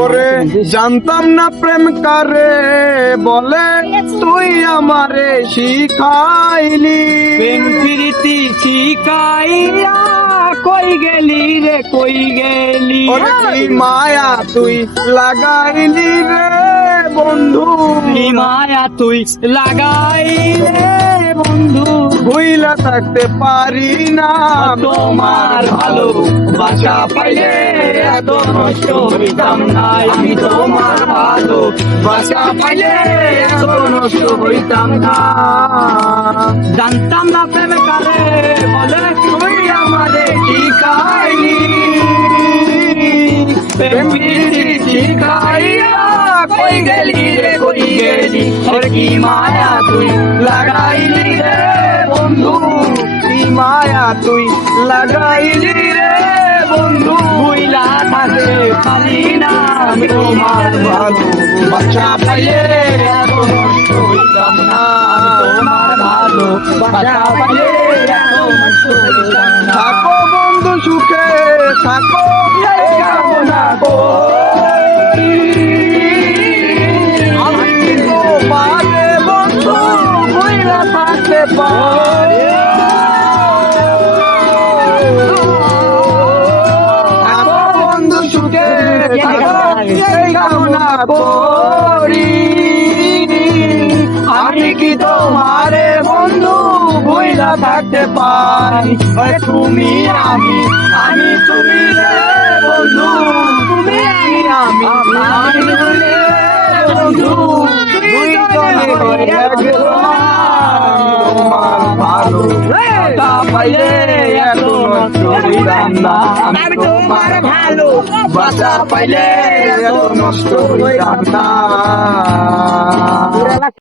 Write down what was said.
ওরে জানতাম না প্রেম কারে বলে, তুই আমারে শিখাইলি। প্রেম প্রীতি শিখাইয়া কই গেলি রে কই গেলি। ওরে কি মায়া তুই লাগাইলি রে বন্ধু, কি মায়া তুই লাগাই রে বন্ধু। ভুইলা থাকতে পারি না তোমার ভালো বাসা পাইলে এত নষ্ট হইতাম না। আমি তোমার ভালো বাসা পাইলে এত নষ্ট হইতাম না। জানতাম না প্রেম কারে বলে, তুই আমারে শিখাইলি। প্রেম প্রীতি শিখাইয়া কই গেলি রে কই গেলি। ওরে কি মায়া তুই লাগাইলি রে বন্ধু, কি মায়া তুই লাগাইলি রে বন্ধু, ভুইলা থাকে পারি না। আমি তোমার ভালো বাসা পাইলে এত নষ্ট হইতাম না। তোমার ভালো বাসা পাইলে এত নষ্ট হইতাম না। থাকো বন্ধু সুখে থাকো, এই কামনা করি। আমি তোমারে বন্ধু ভুইলা থাকতে পারি। থাকো বন্ধু সুখে থাকো, এই কামনা করি। আমি কি তোমারে বন্ধু ভুইলা থাকতে পারি। ওরে তুমি আমি, আমি তুমি রে বন্ধু, তুমি আমি, আমি তুমি রে বন্ধু। দুইজনে এক তোমার ভালো বাসা পাইলে এত নষ্ট হইতাম না। আমি তোমার ভালো বাসা পাইলে এত নষ্ট হইতাম না।